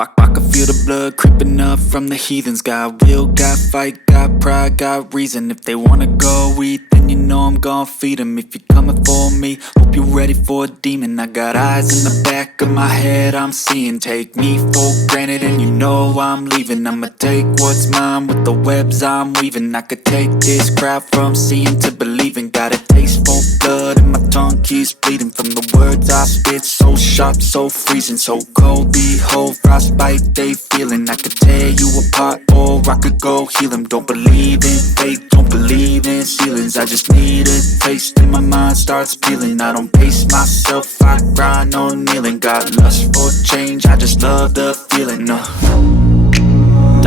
I can feel the blood creeping up from the heathens. Got will, got fight, got pride, got reason. If they wanna go eat, then you know I'm gon' feed them. If you're coming for me, hope you're ready for a demon. I got eyes in the back of my head, I'm seeing. Take me for granted and you know I'm leaving. I'ma take what's mine with the webs I'm weaving. I could take this crowd from seeing to believing. Got a taste for blood and my tongue keeps bleeding from the words I spit. So sharp, so freezing, so cold. Behold, frostbite they feeling. I could tear you apart or I could go heal them. Don't believe in fate, don't believe in ceilings. I just need a taste and my mind starts peeling. I don't pace myself, I grind on kneeling. Got lust for change, I just love the feeling.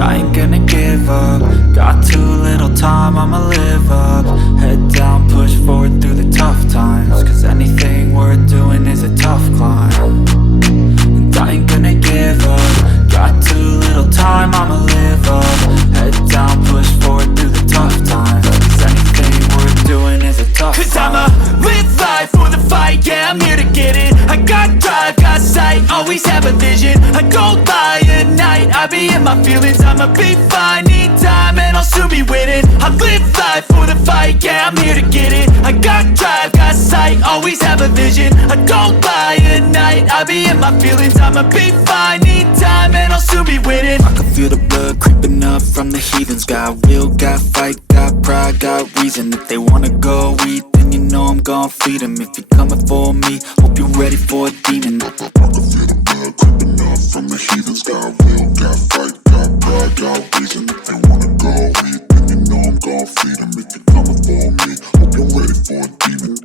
I ain't gonna give up. Got too little time, I'ma live up. Head down, push forward through the tough times. Cause anything worth doing is a tough climb. And I ain't gonna give up. Got too little time, I'ma live up. Head down, push forward through the tough times. Cause anything worth doing is a tough climb. Cause I'ma live life for the fight, yeah, I'm here to get it. I got drive, got sight, always have a vision. I go by at night, I be in my feelings. I'ma be fine, need time and I'll soon be winning. I live life for the fight, yeah, I'm here to get it. I got drive, got sight, always have a vision. I go by at night, I be in my feelings. I'ma be fine, need time and I'll soon be winning. I can feel the blood creeping up from the heathens. Got will, got fight, got pride, got reason. If they wanna go eat, then you know I'm gon' feed them. If you're coming for me, hope you're ready for a demon. I can feel the blood creeping up from the heathens. Got will, got fight, got pride, got reason. If they wanna go eat, then you know I'm gon' feed them. If you're coming for me, hope you're ready for a demon.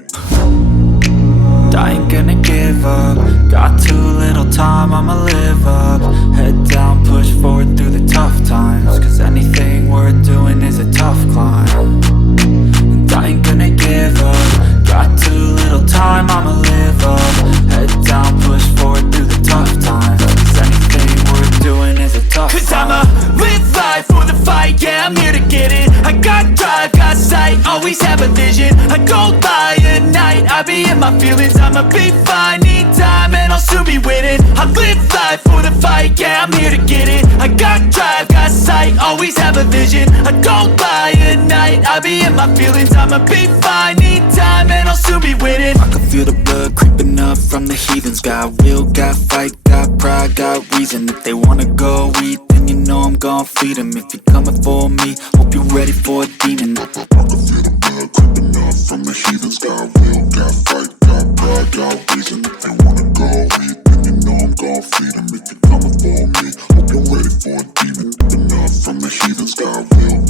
I ain't gonna give up. Got too little time, I'ma live up. Head down, push forward through the tough times. Cause anything worth doing is a tough climb. And I ain't gonna give up. Got too little time, I'ma live up. Head down, push forward through the tough times. Cause anything worth doing is a tough climb. Cause I'ma live life for the fight, yeah, I'm here to get it. I got drive, got sight, always have a vision. I go by at night, I be in my feelings. I'ma be fine, need time and I'll soon be winning. I live life for the fight, yeah, I'm here to get it. I got drive, got sight, always have a vision. I go by at night, I be in my feelings. I'ma be fine, need time and I'll soon be winning. I can feel the blood creeping up from the heathens. Got will, got fight, got pride, got reason. If they wanna go eat, then you know I'm gon' feed them. If you're coming for me, hope you're ready for a demon. I can feel the blood creeping up from the heathens. Got will, got fight, got pride, got reason. If they wanna go eat, then you know I'm gon' feed them. If you're coming for me, hope you're ready for a demon. Creeping up from the heathens. Got will,